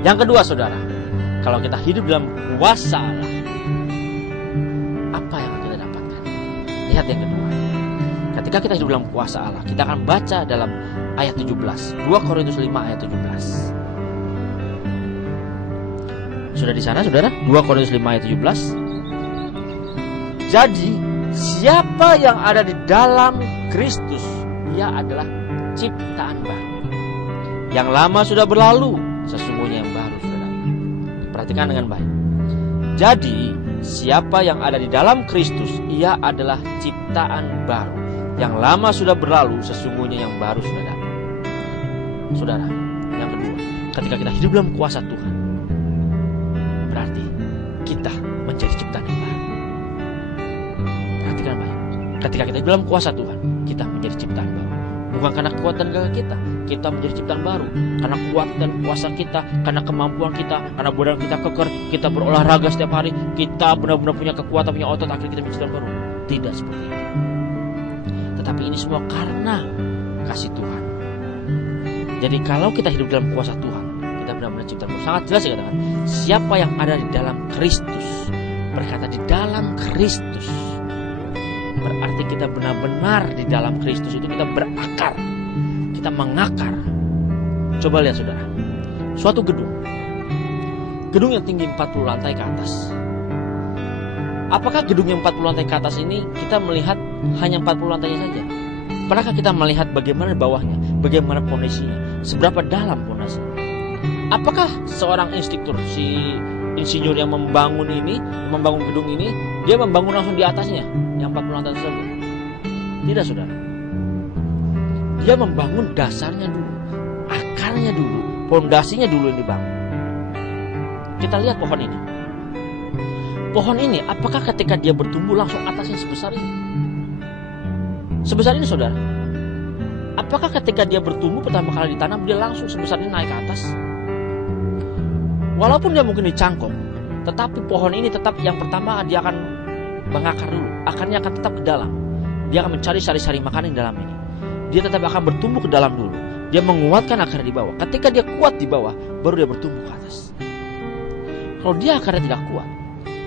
Yang kedua, saudara, kalau kita hidup dalam kuasa Allah, apa yang akan kita dapatkan? Lihat yang kedua. Ketika kita hidup dalam kuasa Allah, kita akan baca dalam ayat 17. 2 Korintus 5 ayat 17. Sudah di sana, saudara? 2 Korintus 5 ayat 17. Jadi, siapa yang ada di dalam Kristus, ia adalah ciptaan baru. Yang lama sudah berlalu, sesungguhnya yang baru sudah datang. Perhatikan dengan baik. Jadi, siapa yang ada di dalam Kristus, ia adalah ciptaan baru. Yang lama sudah berlalu, sesungguhnya yang baru sudah datang. Saudara, yang kedua, ketika kita hidup dalam kuasa Tuhan, berarti kita menjadi ciptaan yang baru. Perhatikan baik. Ketika kita hidup dalam kuasa Tuhan, kita menjadi ciptaan baru. Bukan karena kekuatan gagah kita menjadi ciptaan baru. Karena kuatan kuasa kita, karena kemampuan kita, karena badan kita keker, kita berolahraga setiap hari, kita benar-benar punya kekuatan, punya otot, akhirnya kita menjadi ciptaan baru. Tidak seperti itu. Tetapi ini semua karena kasih Tuhan. Jadi kalau kita hidup dalam kuasa Tuhan, kita benar-benar ciptaan baru. Sangat jelas ya katakan, siapa yang ada di dalam Kristus, berkata di dalam Kristus, berarti kita benar-benar di dalam Kristus itu kita berakar, kita mengakar. Coba lihat saudara, suatu gedung yang tinggi 40 lantai ke atas. Apakah gedung yang 40 lantai ke atas ini kita melihat hanya 40 lantainya saja? Pernahkah kita melihat bagaimana bawahnya, bagaimana fondasinya, seberapa dalam fondasinya? Apakah seorang instruktur, si insinyur yang membangun gedung ini, dia membangun langsung di atasnya, yang 40 lantai tersebut? Tidak, saudara. Dia membangun dasarnya dulu, akarnya dulu, fondasinya dulu yang dibangun. Kita lihat pohon ini. Pohon ini, apakah ketika dia bertumbuh langsung atasnya sebesar ini? Sebesar ini, saudara. Apakah ketika dia bertumbuh pertama kali ditanam, dia langsung sebesar ini naik ke atas? Walaupun dia mungkin dicangkok, tetapi pohon ini tetap yang pertama dia akan mengakar dulu. Akarnya akan tetap ke dalam. Dia akan mencari sari-sari makanan di dalam ini. Dia tetap akan bertumbuh ke dalam dulu. Dia menguatkan akar di bawah. Ketika dia kuat di bawah, baru dia bertumbuh ke atas. Kalau dia akarnya tidak kuat,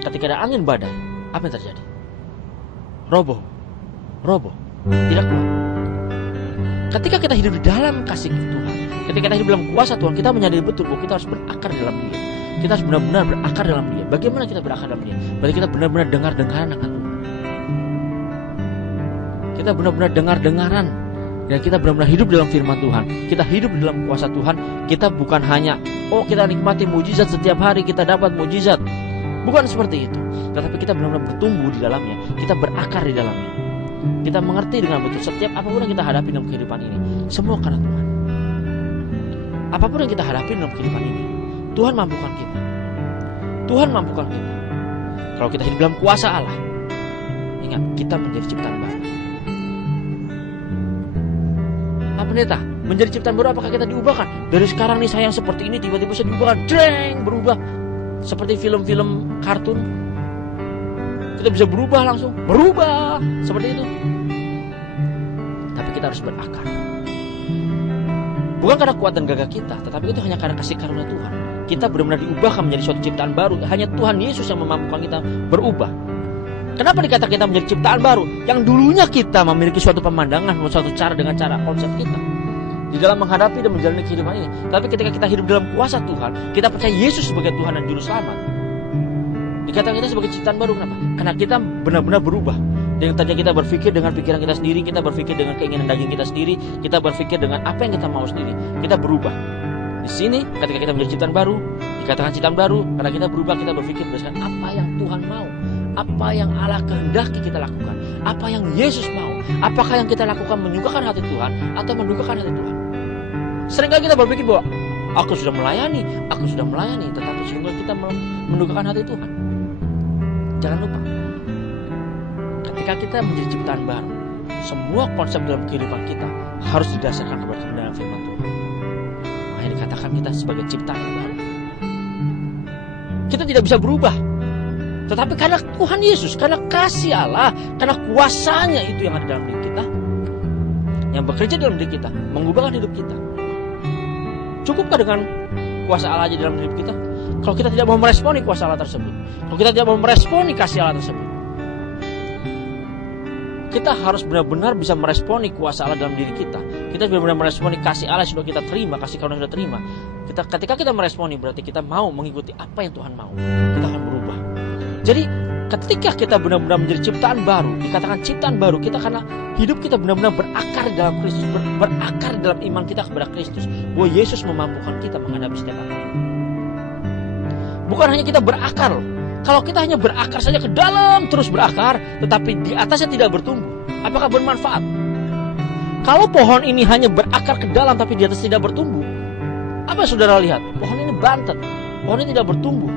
ketika ada angin badai, apa yang terjadi? Roboh, tidak kuat. Ketika kita hidup di dalam kasih Tuhan, ketika kita hidup dalam kuasa Tuhan, kita menyadari betul bahwa kita harus berakar dalam Dia. Kita harus benar-benar berakar dalam Dia. Bagaimana kita berakar dalam Dia? Berarti kita benar-benar dengar-dengaran akan Tuhan. Kita benar-benar dengar-dengaran, dan kita benar-benar hidup dalam firman Tuhan. Kita hidup di dalam kuasa Tuhan. Kita bukan hanya kita nikmati mujizat setiap hari, kita dapat mujizat. Bukan seperti itu. Tetapi kita benar-benar bertumbuh di dalamnya. Kita berakar di dalamnya. Kita mengerti dengan betul setiap apapun yang kita hadapi dalam kehidupan ini, semua karena Tuhan. Apapun yang kita hadapi dalam kehidupan ini, Tuhan mampukan kita. Tuhan mampukan kita. Kalau kita hidup dalam kuasa Allah, ingat, kita menjadi ciptaan baru. Apa pendeta? Menjadi ciptaan baru, apakah kita diubahkan? Dari sekarang nih saya yang seperti ini, tiba-tiba saya diubahkan, berubah. Seperti film-film kartun, kita bisa berubah langsung, seperti itu. Tapi kita harus berakar. Bukan karena kuat dan gagah kita, tetapi itu hanya karena kasih karunia Tuhan. Kita benar-benar diubahkan menjadi suatu ciptaan baru. Hanya Tuhan Yesus yang memampukan kita berubah. Kenapa dikatakan kita menjadi ciptaan baru? Yang dulunya kita memiliki suatu pemandangan, suatu cara dengan cara konsep kita di dalam menghadapi dan menjalani kehidupan ini. Tapi ketika kita hidup dalam kuasa Tuhan, kita percaya Yesus sebagai Tuhan dan Juru Selamat, dikatakan kita sebagai ciptaan baru. Kenapa? Karena kita benar-benar berubah. Yang tadinya kita berpikir dengan pikiran kita sendiri, kita berpikir dengan keinginan daging kita sendiri, kita berpikir dengan apa yang kita mau sendiri, kita berubah. Di sini ketika kita menjadi ciptaan baru, dikatakan ciptaan baru karena kita berubah, kita berpikir berdasarkan apa yang Tuhan mau, apa yang Allah kehendaki kita lakukan, apa yang Yesus mau. Apakah yang kita lakukan menyukakan hati Tuhan atau mendukakan hati Tuhan? Seringkali kita berpikir bahwa aku sudah melayani, tetapi sehingga kita mendukakan hati Tuhan. Jangan lupa, ketika kita menjadi ciptaan baru, semua konsep dalam kehidupan kita harus didasarkan kepada kebenaran firman Tuhan. Makanya dikatakan kita sebagai ciptaan baru. Kita tidak bisa berubah, tetapi karena Tuhan Yesus, karena kasih Allah, karena kuasanya itu yang ada dalam diri kita, yang bekerja dalam diri kita, mengubahkan hidup kita. Cukupkah dengan kuasa Allah aja dalam hidup kita? Kalau kita tidak mau meresponi kuasa Allah tersebut, kalau kita tidak mau meresponi kasih Allah tersebut, kita harus benar-benar bisa meresponi kuasa Allah dalam diri kita. Kita benar-benar meresponi kasih Allah yang sudah kita terima, kasih karunia yang sudah terima. Ketika kita meresponi, berarti kita mau mengikuti apa yang Tuhan mau. Kita akan berubah. Jadi ketika kita benar-benar menjadi ciptaan baru, dikatakan ciptaan baru, kita karena hidup kita benar-benar berakar dalam Kristus, berakar dalam iman kita kepada Kristus, bahwa Yesus memampukan kita menghadapi setiap apapun. Bukan hanya kita berakar. Kalau kita hanya berakar saja ke dalam, terus berakar, tetapi di atasnya tidak bertumbuh, apakah bermanfaat? Kalau pohon ini hanya berakar ke dalam, tapi di atas tidak bertumbuh, apa saudara lihat? Pohon ini bantet, pohon ini tidak bertumbuh.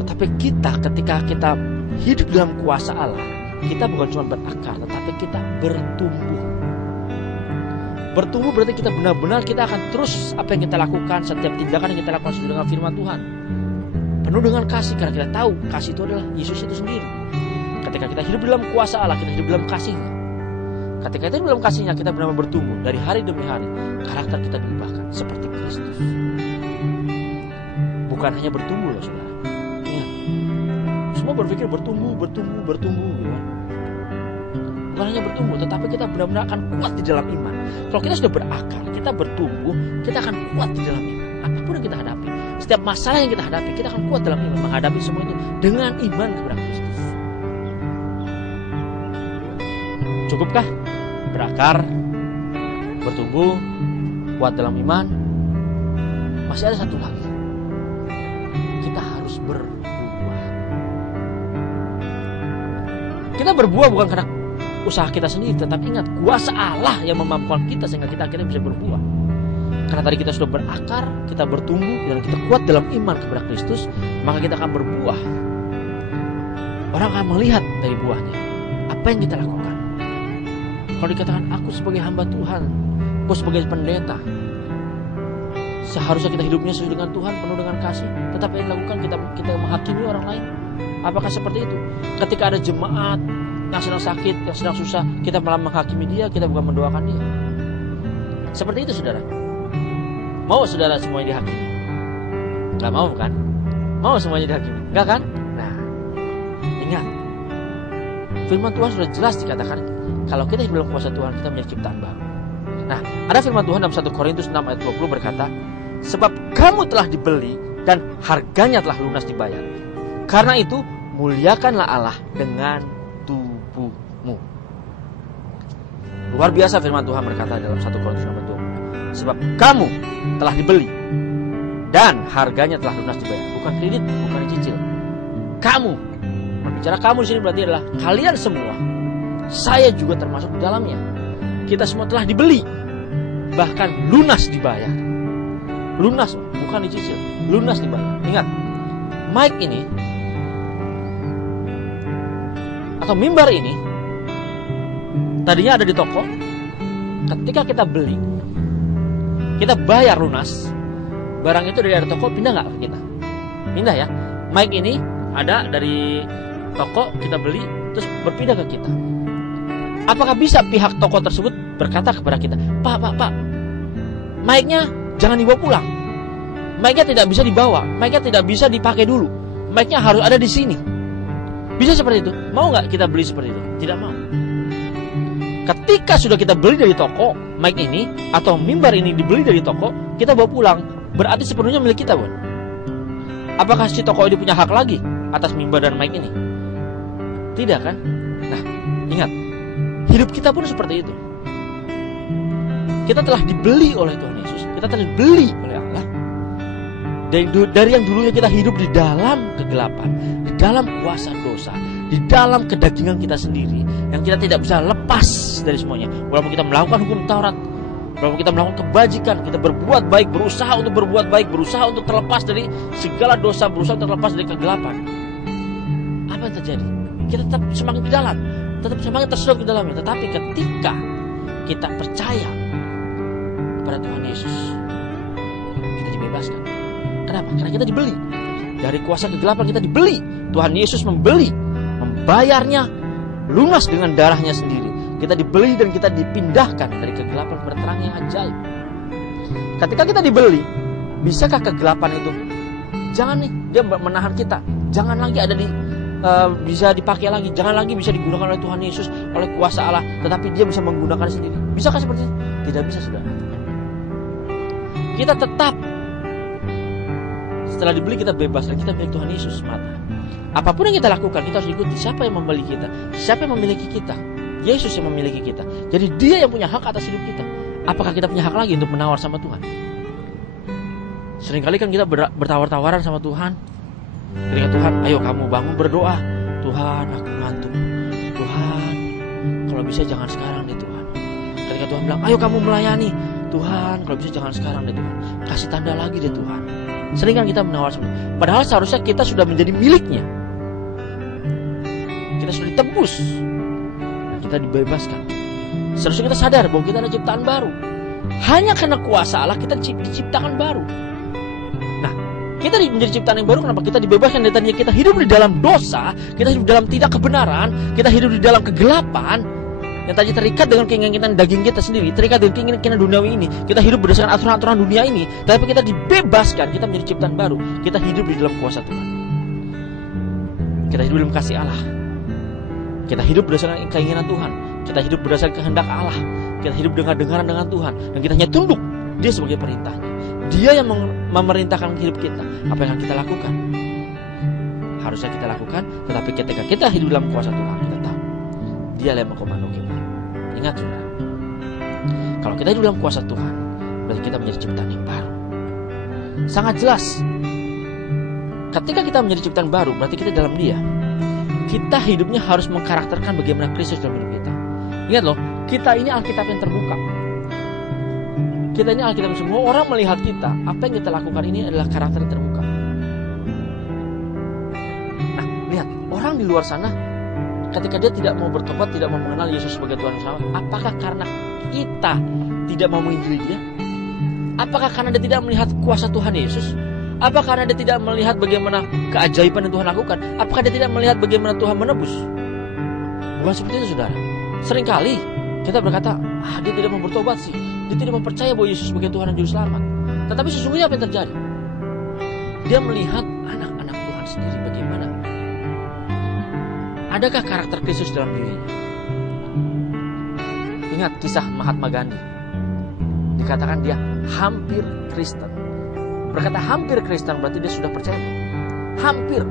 Tetapi kita, ketika kita hidup dalam kuasa Allah, kita bukan cuma berakar, tetapi kita bertumbuh. Bertumbuh berarti kita benar-benar kita akan terus apa yang kita lakukan, setiap tindakan yang kita lakukan sesuai dengan firman Tuhan, penuh dengan kasih, karena kita tahu kasih itu adalah Yesus itu sendiri. Ketika kita hidup dalam kuasa Allah, kita hidup dalam kasih-Nya. Ketika kita hidup dalam kasih-Nya, kita benar-benar bertumbuh dari hari demi hari. Karakter kita diubahkan seperti Kristus. Bukan hanya bertumbuh loh saudara. Ingat, semua berpikir bertumbuh. Ya. Bukan hanya bertumbuh, tetapi kita benar-benar akan kuat di dalam iman. Kalau kita sudah berakar, kita bertumbuh, kita akan kuat di dalam iman. Apapun yang kita hadapi, setiap masalah yang kita hadapi, kita akan kuat dalam iman, menghadapi semua itu dengan iman kepada Kristus. Cukupkah berakar, bertumbuh, kuat dalam iman? Masih ada satu lagi. Kita harus berbuah. Kita berbuah bukan karena usaha kita sendiri, tetapi ingat, kuasa Allah yang memampukan kita sehingga kita akhirnya bisa berbuah. Karena tadi kita sudah berakar, kita bertumbuh, dan kita kuat dalam iman kepada Kristus, maka kita akan berbuah. Orang akan melihat dari buahnya apa yang kita lakukan. Kalau dikatakan aku sebagai hamba Tuhan, aku sebagai pendeta, seharusnya kita hidupnya sesuai dengan Tuhan, penuh dengan kasih, tetapi yang dilakukan kita menghakimi orang lain. Apakah seperti itu? Ketika ada jemaat yang sedang sakit, yang sedang susah, kita malah menghakimi dia, kita bukan mendoakan dia. Seperti itu saudara. Mau saudara semuanya dihakimi? Gak mau kan? Mau semuanya dihakimi? Gak kan? Nah, ingat, firman Tuhan sudah jelas dikatakan, kalau kita hidup dalam kuasa Tuhan, kita menjadi ciptaan baru. Nah, ada firman Tuhan dalam 1 Korintus 6 ayat 20 berkata, sebab kamu telah dibeli dan harganya telah lunas dibayar. Karena itu, muliakanlah Allah dengan tubuhmu. Luar biasa firman Tuhan berkata dalam 1 Korintus 6 ayat 20. Sebab kamu telah dibeli dan harganya telah lunas dibayar. Bukan kredit, bukan dicicil. Kamu. Berbicara kamu di sini berarti adalah kalian semua. Saya juga termasuk di dalamnya. Kita semua telah dibeli, bahkan lunas dibayar. Lunas, bukan dicicil, lunas dibayar. Ingat, mic ini atau mimbar ini tadinya ada di toko. Ketika kita beli, kita bayar lunas, barang itu dari toko pindah nggak ke kita? Pindah ya. Mic ini ada dari toko, kita beli, terus berpindah ke kita. Apakah bisa pihak toko tersebut berkata kepada kita, Pak, mic-nya jangan dibawa pulang. Mic-nya tidak bisa dibawa, mic-nya tidak bisa dipakai dulu. Mic-nya harus ada di sini. Bisa seperti itu? Mau nggak kita beli seperti itu? Tidak mau. Ketika sudah kita beli dari toko, mic ini atau mimbar ini dibeli dari toko, kita bawa pulang, berarti sepenuhnya milik kita, bukan? Apakah si toko ini punya hak lagi atas mimbar dan mic ini? Tidak kan? Nah, ingat, hidup kita pun seperti itu. Kita telah dibeli oleh Tuhan Yesus. Kita telah dibeli oleh Allah. Dari yang dulunya kita hidup di dalam kegelapan, di dalam kuasa dosa, di dalam kedagingan kita sendiri, yang kita tidak bisa lepas dari semuanya. Walaupun kita melakukan hukum Taurat, walaupun kita melakukan kebajikan, kita berbuat baik, berusaha untuk berbuat baik, berusaha untuk terlepas dari segala dosa, berusaha terlepas dari kegelapan. Apa yang terjadi? Kita tetap semakin di dalam, tetap semakin tersedot ke dalamnya. Tetapi ketika kita percaya kepada Tuhan Yesus, kita dibebaskan. Kenapa? Karena kita dibeli. Dari kuasa kegelapan kita dibeli. Tuhan Yesus membeli, membayarnya lunas dengan darahnya sendiri. Kita dibeli dan kita dipindahkan dari kegelapan kepada terang yang ajaib. Ketika kita dibeli, bisakah kegelapan itu? Jangan nih, dia menahan kita. Jangan lagi ada bisa dipakai lagi. Jangan lagi bisa digunakan oleh Tuhan Yesus, oleh kuasa Allah. Tetapi dia bisa menggunakan sendiri. Bisakah seperti itu? Tidak bisa, saudara. Kita tetap, setelah dibeli kita bebas dan kita milik Tuhan Yesus semata. Apapun yang kita lakukan, kita harus ikuti siapa yang membeli kita, siapa yang memiliki kita. Yesus yang memiliki kita. Jadi dia yang punya hak atas hidup kita. Apakah kita punya hak lagi untuk menawar sama Tuhan? Seringkali kan kita bertawar-tawaran sama Tuhan. Ketika Tuhan, ayo kamu bangun berdoa. Tuhan, aku ngantuk. Tuhan, kalau bisa jangan sekarang deh Tuhan. Ketika Tuhan bilang, ayo kamu melayani. Tuhan, kalau bisa jangan sekarang deh Tuhan. Kasih tanda lagi deh Tuhan. Sering kan kita menawar sama Tuhan. Padahal seharusnya kita sudah menjadi miliknya. Kita sudah ditebus. Kita dibebaskan. Seharusnya kita sadar bahwa kita ada ciptaan baru. Hanya karena kuasa Allah kita diciptakan baru. Nah, kita menjadi ciptaan yang baru. Kenapa? Kita dibebaskan dari tadinya kita hidup di dalam dosa, kita hidup dalam tidak kebenaran, kita hidup di dalam kegelapan yang tadi terikat dengan keinginan daging kita sendiri, terikat dengan keinginan duniawi ini. Kita hidup berdasarkan aturan-aturan dunia ini, tapi kita dibebaskan, kita menjadi ciptaan baru. Kita hidup di dalam kuasa Tuhan. Kita hidup dalam kasih Allah. Kita hidup berdasarkan keinginan Tuhan. Kita hidup berdasarkan kehendak Allah. Kita hidup dengar-dengaran dengan Tuhan. Dan kita hanya tunduk Dia sebagai perintahnya. Dia yang memerintahkan hidup kita. Apa yang akan kita lakukan? Harusnya kita lakukan. Tetapi ketika kita hidup dalam kuasa Tuhan, kita tahu Dia yang mengkomando kita. Ingat saudara, kalau kita hidup dalam kuasa Tuhan, berarti kita menjadi ciptaan yang baru. Sangat jelas. Ketika kita menjadi ciptaan baru, berarti kita dalam Dia. Kita hidupnya harus mengkarakterkan bagaimana Kristus dalam hidup kita. Ingat loh, kita ini Alkitab yang terbuka. Kita ini Alkitab, semua orang melihat kita. Apa yang kita lakukan ini adalah karakter yang terbuka. Nah, lihat, orang di luar sana, ketika dia tidak mau bertobat, tidak mau mengenal Yesus sebagai Tuhan Yesus, apakah karena kita tidak mau menginjili dia? Apakah karena dia tidak melihat kuasa Tuhan Yesus? Apakah karena dia tidak melihat bagaimana keajaiban yang Tuhan lakukan? Apakah dia tidak melihat bagaimana Tuhan menebus? Bukan seperti itu, saudara. Seringkali kita berkata, dia tidak mau bertobat sih. Dia tidak mempercaya bahwa Yesus sebagai Tuhan dan Juru Selamat. Tetapi sesungguhnya apa yang terjadi? Dia melihat anak-anak Tuhan sendiri bagaimana. Adakah karakter Kristus dalam dirinya? Ingat kisah Mahatma Gandhi. Dikatakan dia hampir Kristen. Berkata hampir Kristen berarti dia sudah percaya. Hampir.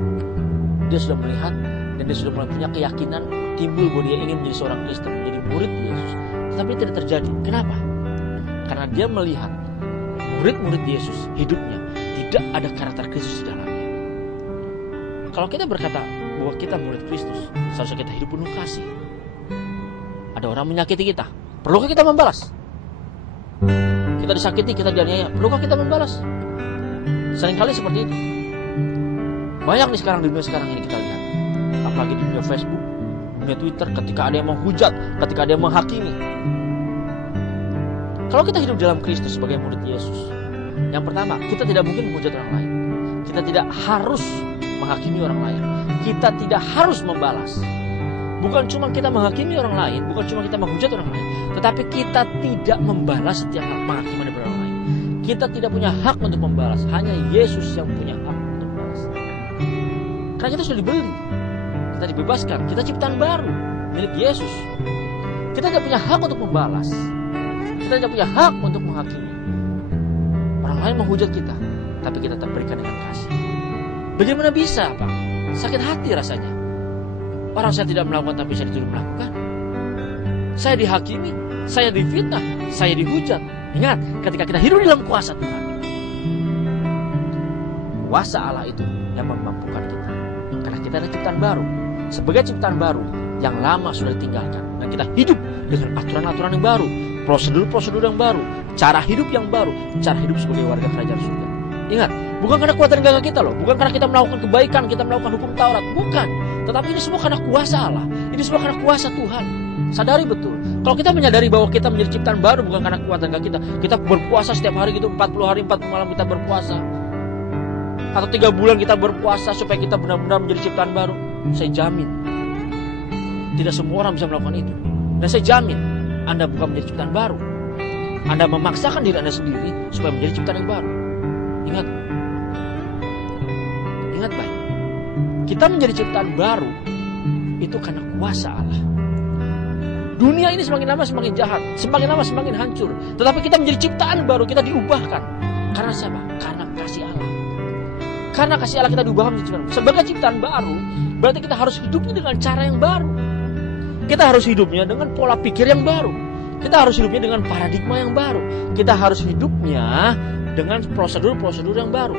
Dia sudah melihat dan dia sudah mulai punya keyakinan timbul bahwa dia ingin menjadi seorang Kristen, menjadi murid Yesus. Tetapi tidak terjadi. Kenapa? Karena dia melihat murid-murid Yesus hidupnya tidak ada karakter Kristus di dalamnya. Kalau kita berkata bahwa kita murid Kristus, seharusnya kita hidup penuh kasih. Ada orang menyakiti kita, perlukah kita membalas? Kita disakiti, kita dianiaya, perlukah kita membalas? Seringkali seperti itu. Banyak nih sekarang di dunia sekarang ini kita lihat. Apalagi di dunia Facebook, dunia Twitter, ketika ada yang menghujat, ketika ada yang menghakimi. Kalau kita hidup dalam Kristus sebagai murid Yesus, yang pertama, kita tidak mungkin menghujat orang lain. Kita tidak harus menghakimi orang lain. Kita tidak harus membalas. Bukan cuma kita menghakimi orang lain, bukan cuma kita menghujat orang lain, tetapi kita tidak membalas setiap penghakiman dari orang lain. Kita tidak punya hak untuk membalas. Hanya Yesus yang punya hak untuk membalas. Karena kita sudah dibeli, kita dibebaskan, kita ciptaan baru milik Yesus. Kita tidak punya hak untuk membalas. Kita tidak punya hak untuk menghakimi. Orang lain menghujat kita, tapi kita tetap berikan dengan kasih. Bagaimana bisa, Pak? Sakit hati rasanya. Orang saya tidak melakukan, tapi saya dituduh melakukan. Saya dihakimi, saya difitnah, saya dihujat. Ingat, ketika kita hidup dalam kuasa Tuhan, kuasa Allah itu yang memampukan kita. Karena kita adalah ciptaan baru. Sebagai ciptaan baru, yang lama sudah ditinggalkan. Dan kita hidup dengan aturan-aturan yang baru, prosedur-prosedur yang baru, cara hidup yang baru, cara hidup sebagai warga kerajaan surga. Ingat, bukan karena kuatan gagah kita loh, bukan karena kita melakukan kebaikan, kita melakukan hukum Taurat, bukan. Tetapi ini semua karena kuasa Allah, ini semua karena kuasa Tuhan. Sadari betul, kalau kita menyadari bahwa kita menjadi ciptaan baru bukan karena kuatan gagah kita berpuasa setiap hari gitu, 40 hari 40 malam kita berpuasa, atau 3 bulan kita berpuasa supaya kita benar-benar menjadi ciptaan baru. Saya jamin, tidak semua orang bisa melakukan itu. Dan saya jamin, Anda bukan menjadi ciptaan baru. Anda memaksakan diri Anda sendiri supaya menjadi ciptaan yang baru. Ingat baik. Kita menjadi ciptaan baru itu karena kuasa Allah. Dunia ini semakin lama semakin jahat, semakin lama semakin hancur. Tetapi kita menjadi ciptaan baru, kita diubahkan. Karena siapa? Karena kasih Allah. Karena kasih Allah kita diubahkan menjadi ciptaan baru. Sebagai ciptaan baru, berarti kita harus hidupnya dengan cara yang baru. Kita harus hidupnya dengan pola pikir yang baru. Kita harus hidupnya dengan paradigma yang baru. Kita harus hidupnya dengan prosedur-prosedur yang baru.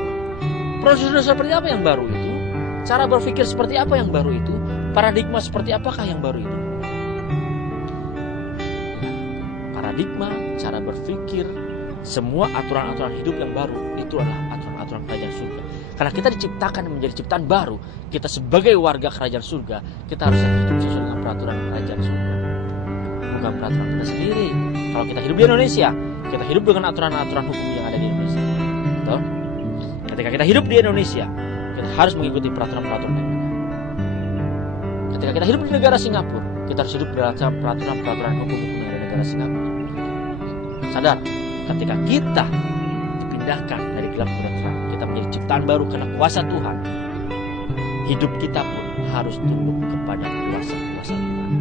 Prosedur seperti apa yang baru itu? Cara berpikir seperti apa yang baru itu? Paradigma seperti apakah yang baru itu? Paradigma, cara berpikir, semua aturan-aturan hidup yang baru itu adalah aturan-aturan kerajaan surga. Karena kita diciptakan menjadi ciptaan baru, kita sebagai warga kerajaan surga, kita harus hidup sesuai dengan peraturan kerajaan surga. Bukan peraturan kita sendiri. Kalau kita hidup di Indonesia, kita hidup dengan aturan-aturan hukum yang ada di Indonesia. Betul? Ketika kita hidup di Indonesia, kita harus mengikuti peraturan-peraturan yang ada. Ketika kita hidup di negara Singapura, kita harus hidup berdasarkan peraturan-peraturan hukum yang ada di negara Singapura. Sadar, ketika kita dipindahkan dari gelap kepada terang, kita menjadi ciptaan baru karena kuasa Tuhan. Hidup kita pun harus tunduk kepada kuasa-kuasa Tuhan.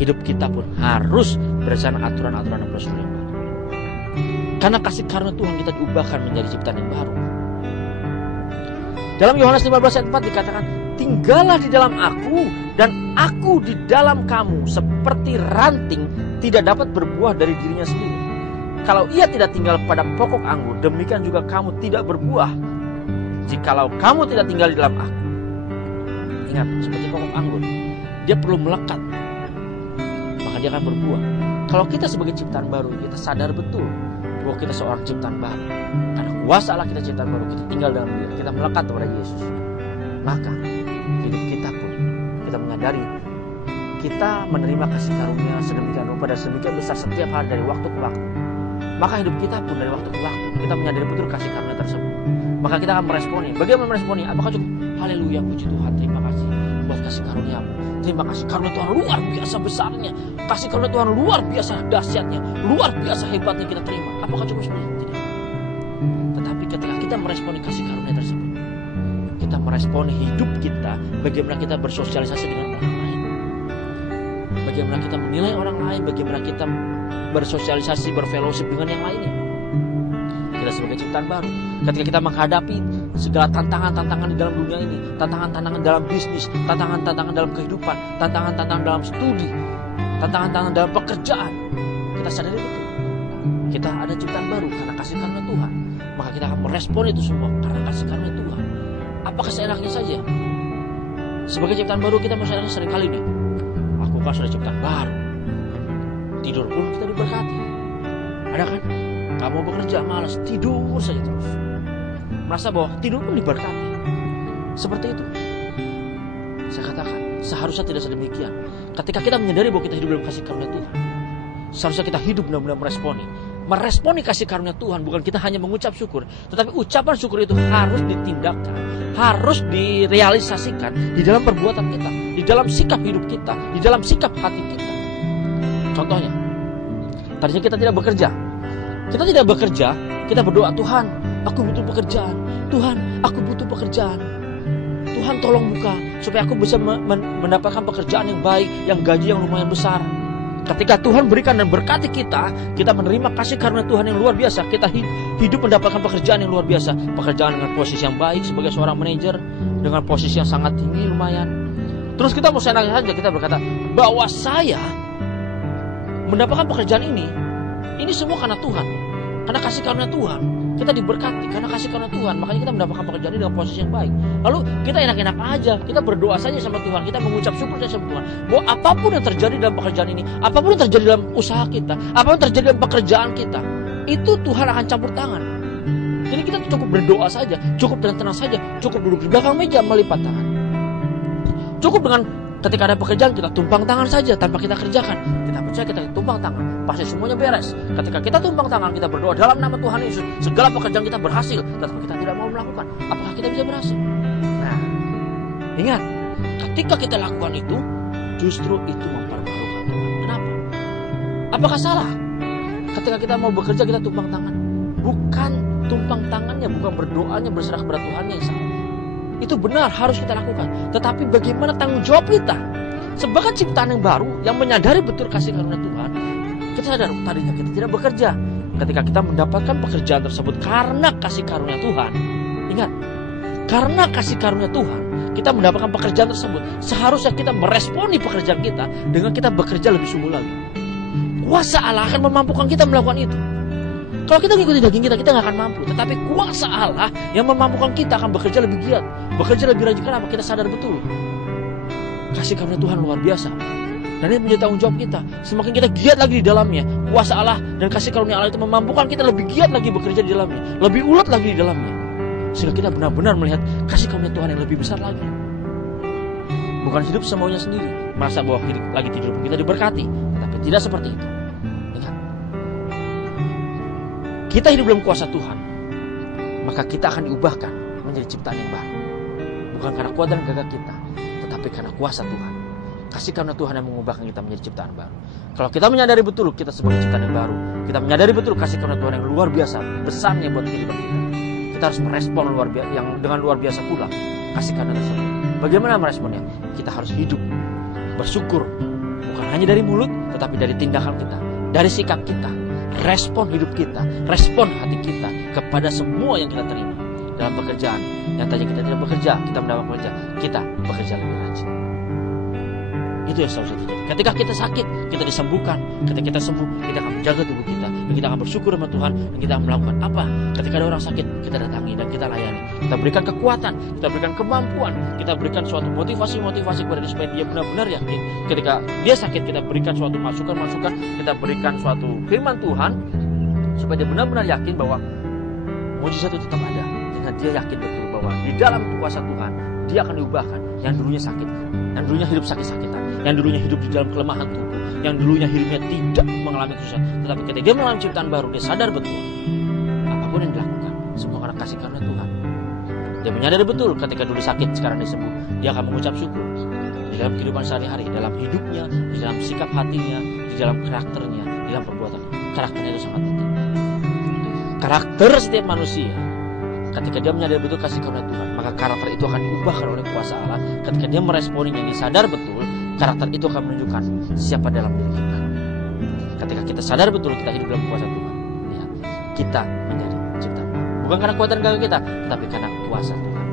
Hidup kita pun harus berdasarkan aturan-aturan dan prosedur yang baru. Karena kasih karunia Tuhan kita diubahkan menjadi ciptaan yang baru. Dalam Yohanes 15 ayat 4 dikatakan, tinggallah di dalam aku dan aku di dalam kamu, seperti ranting tidak dapat berbuah dari dirinya sendiri. Kalau ia tidak tinggal pada pokok anggur, demikian juga kamu tidak berbuah. Jikalau kamu tidak tinggal di dalam aku. Ingat, seperti pokok anggur, dia perlu melekat, maka dia akan berbuah. Kalau kita sebagai ciptaan baru, kita sadar betul bahwa kita seorang ciptaan baru. Karena kuasa Allah kita ciptaan baru, kita tinggal dalam dia, kita melekat kepada Yesus. Maka hidup kita pun, kita menyadari kita menerima kasih karunia sedemikian rupa dan sedemikian besar setiap hari dari waktu ke waktu. Maka hidup kita pun dari waktu ke waktu kita menyadari betul kasih karunia tersebut. Maka kita akan meresponi. Bagaimana meresponi? Apakah cukup haleluya, puji Tuhan, terima kasih buat kasih karunia-Mu. Terima kasih karunia Tuhan luar biasa besarnya. Kasih karunia Tuhan luar biasa dahsyatnya, luar biasa hebatnya kita terima. Apakah cukup seperti itu? Tidak. Tetapi ketika kita meresponi kasih karunia tersebut, kita meresponi hidup kita, bagaimana kita bersosialisasi dengan orang lain, bagaimana kita menilai orang lain, bagaimana kita bersosialisasi, berfellowship dengan yang lainnya. Kita sebagai ciptaan baru, ketika kita menghadapi segala tantangan-tantangan di dalam dunia ini, tantangan-tantangan dalam bisnis, tantangan-tantangan dalam kehidupan, tantangan-tantangan dalam studi, tantangan-tantangan dalam pekerjaan, kita sadari betul kita ada ciptaan baru karena kasih karunia Tuhan. Maka kita akan merespon itu semua karena kasih karunia Tuhan. Apakah seenaknya saja? Sebagai ciptaan baru kita masih sering kali nih, aku kan sudah ciptaan baru, tidur pun kita diberkati. Ada kan? Kamu bekerja malas, tidur saja terus. Merasa bahwa tidur pun diberkati. Seperti itu. Saya katakan, seharusnya tidak sedemikian. Ketika kita menyadari bahwa kita hidup dalam kasih karunia Tuhan, seharusnya kita hidup benar-benar meresponi kasih karunia Tuhan. Bukan kita hanya mengucap syukur, tetapi ucapan syukur itu harus ditindakkan, harus direalisasikan di dalam perbuatan kita, di dalam sikap hidup kita, di dalam sikap hati kita. Contohnya, tadinya kita tidak bekerja. Kita tidak bekerja, kita berdoa, Tuhan, aku butuh pekerjaan. Tuhan, aku butuh pekerjaan. Tuhan, tolong buka supaya aku bisa mendapatkan pekerjaan yang baik, yang gaji yang lumayan besar. Ketika Tuhan berikan dan berkati kita menerima kasih karunia Tuhan yang luar biasa. Kita hidup mendapatkan pekerjaan yang luar biasa. Pekerjaan dengan posisi yang baik sebagai seorang manajer, dengan posisi yang sangat tinggi lumayan. Terus kita mau senang saja, kita berkata bahwa saya mendapatkan pekerjaan ini semua karena Tuhan, karena kasih karunia Tuhan. Kita diberkati karena kasih karunia Tuhan, makanya kita mendapatkan pekerjaan ini dengan posisi yang baik. Lalu kita enak-enak aja, kita berdoa saja sama Tuhan, kita mengucap syukur saja sama Tuhan bahwa apapun yang terjadi dalam pekerjaan ini, apapun yang terjadi dalam usaha kita, apapun yang terjadi dalam pekerjaan kita, itu Tuhan akan campur tangan. Jadi kita cukup berdoa saja, cukup tenang saja, cukup duduk di belakang meja melipat tangan. Cukup dengan ketika ada pekerjaan kita tumpang tangan saja tanpa kita kerjakan. Kita percaya kita tumpang tangan, pasti semuanya beres. Ketika kita tumpang tangan, kita berdoa dalam nama Tuhan Yesus, segala pekerjaan kita berhasil. Tetapi kita tidak mau melakukan, apakah kita bisa berhasil? Nah, ingat, ketika kita lakukan itu, justru itu mempermalukan Tuhan. Kenapa? Apakah salah? Ketika kita mau bekerja, kita tumpang tangan. Bukan tumpang tangannya, bukan berdoanya, berserah kepada Tuhannya yang salah. Itu benar, harus kita lakukan. Tetapi bagaimana tanggung jawab kita? Sebagai ciptaan yang baru, yang menyadari betul kasih karunia Tuhan, kita sadar tadinya kita tidak bekerja. Ketika kita mendapatkan pekerjaan tersebut karena kasih karunia Tuhan, ingat, karena kasih karunia Tuhan, kita mendapatkan pekerjaan tersebut. Seharusnya kita meresponi pekerjaan kita dengan kita bekerja lebih sungguh lagi. Kuasa Allah akan memampukan kita melakukan itu. Kalau kita ngikutin daging kita nggak akan mampu. Tetapi kuasa Allah yang memampukan kita akan bekerja lebih giat, bekerja lebih rajin. Kenapa? Kita sadar betul kasih karunia Tuhan luar biasa. Dan ini menjadi tanggung jawab kita. Semakin kita giat lagi di dalamnya, kuasa Allah dan kasih karunia Allah itu memampukan kita lebih giat lagi bekerja di dalamnya, lebih ulet lagi di dalamnya. Sehingga kita benar-benar melihat kasih karunia Tuhan yang lebih besar lagi. Bukan hidup semaunya sendiri, merasa bahwa lagi tidur kita diberkati, tetapi tidak seperti itu. Ingat, kita hidup dalam kuasa Tuhan, maka kita akan diubahkan menjadi ciptaan yang baru. Bukan karena kuat dan gagah kita, tetapi karena kuasa Tuhan. Kasih karunia Tuhan yang mengubahkan kita menjadi ciptaan baru. Kalau kita menyadari betul kita sebagai ciptaan yang baru, kita menyadari betul kasih karunia Tuhan yang luar biasa, besarnya buat kehidupan kita. Kita harus merespon dengan luar biasa pula kasih karunia tersebut. Bagaimana meresponnya? Kita harus hidup bersyukur, bukan hanya dari mulut, tetapi dari tindakan kita, dari sikap kita. Respon hidup kita, respon hati kita kepada semua yang kita terima dalam pekerjaan. Yang tadinya kita tidak bekerja, kita mendapat pekerjaan, kita bekerja lebih rajin. Itu yang selalu terjadi. Ketika kita sakit, kita disembuhkan. Ketika kita sembuh, kita akan menjaga tubuh kita, dan kita akan bersyukur sama Tuhan, dan kita akan melakukan apa? Ketika ada orang sakit, kita datangi dan kita layani. Kita berikan kekuatan, kita berikan kemampuan, kita berikan suatu motivasi kepada dia supaya dia benar-benar yakin. Ketika dia sakit, kita berikan suatu masukan, kita berikan suatu firman Tuhan supaya dia benar-benar yakin bahwa mujizat itu tetap ada. Dengan dia yakin betul bahwa di dalam kuasa Tuhan, dia akan diubahkan. Yang dulunya sakit, yang dulunya hidup sakit-sakitan, yang dulunya hidup di dalam kelemahan tubuh, yang dulunya hidupnya tidak mengalami kesusahan, tetapi ketika dia mengalami ciptaan baru, dia sadar betul apapun yang dilakukan semua karena kasih karunia Tuhan. Dia menyadari betul ketika dulu sakit, sekarang dia sembuh. Dia akan mengucap syukur di dalam kehidupan sehari-hari, dalam hidupnya, di dalam sikap hatinya, di dalam karakternya, di dalam perbuatan. Karakternya itu sangat penting. Karakter setiap manusia, ketika dia menyadari betul kasih karunia Tuhan, maka karakter itu akan diubahkan oleh kuasa Allah. Ketika dia meresponinya, dia sadar betul, karakter itu akan menunjukkan siapa dalam diri kita. Ketika kita sadar betul kita hidup dalam kuasa Tuhan, lihat, kita menjadi ciptaan baru. Bukan karena kuatan gagah kita, tetapi karena kuasa Tuhan.